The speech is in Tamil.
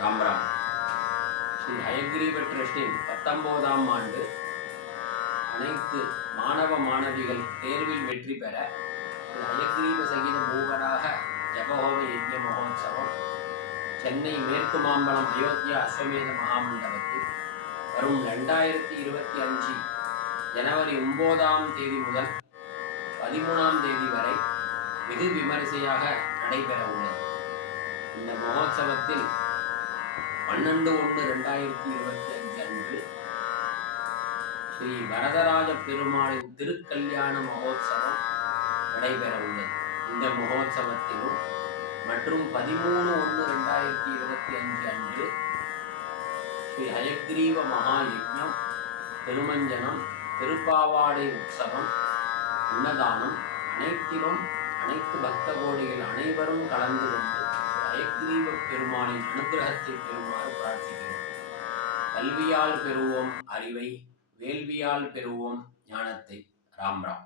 ராம் ராம். ஸ்ரீ ஹயக்ரீவ ட்ரஸ்டின் 19ஆம் ஆண்டு அனைத்து மாணவ மாணவிகள் தேர்வில் வெற்றி பெற ஸ்ரீ ஹயக்ரீவ சகித மூவராக ஜபஹோம யஜ்ஞ மகோத்சவம் சென்னை மேற்கு மாம்பலம் அயோத்தியா அஸ்வமேத மகாமண்டபத்தில் வரும் 2025 ஜனவரி 9ஆம் தேதி முதல் 13ஆம் தேதி வரை வெகு விமரிசையாக நடைபெற உள்ளது. இந்த மகோத்சவத்தில் 12/1/2025 அன்று ஸ்ரீ வரதராஜ பெருமாளின் திருக்கல்யாண மகோத்சவம் நடைபெற உள்ளது. இந்த மகோத்சவத்திலும் மற்றும் 13/1/2025 அன்று ஸ்ரீ ஹயக்ரீவ மகா யஜ்ஞம், திருமஞ்சனம், திருப்பாவாடை உற்சவம், அன்னதானம் அனைத்திலும் அனைத்து பக்த கோடிகள் அனைவரும் கலந்து கொண்டு ஹயக்ரீவ பெருமாளின் அனுகிரகத்தை பெறுமாறு பிரார்த்திக்கிறோம். கல்வியால் பெறுவோம் அறிவை, வேள்வியால் பெறுவோம் ஞானத்தை. ராம் ராம்.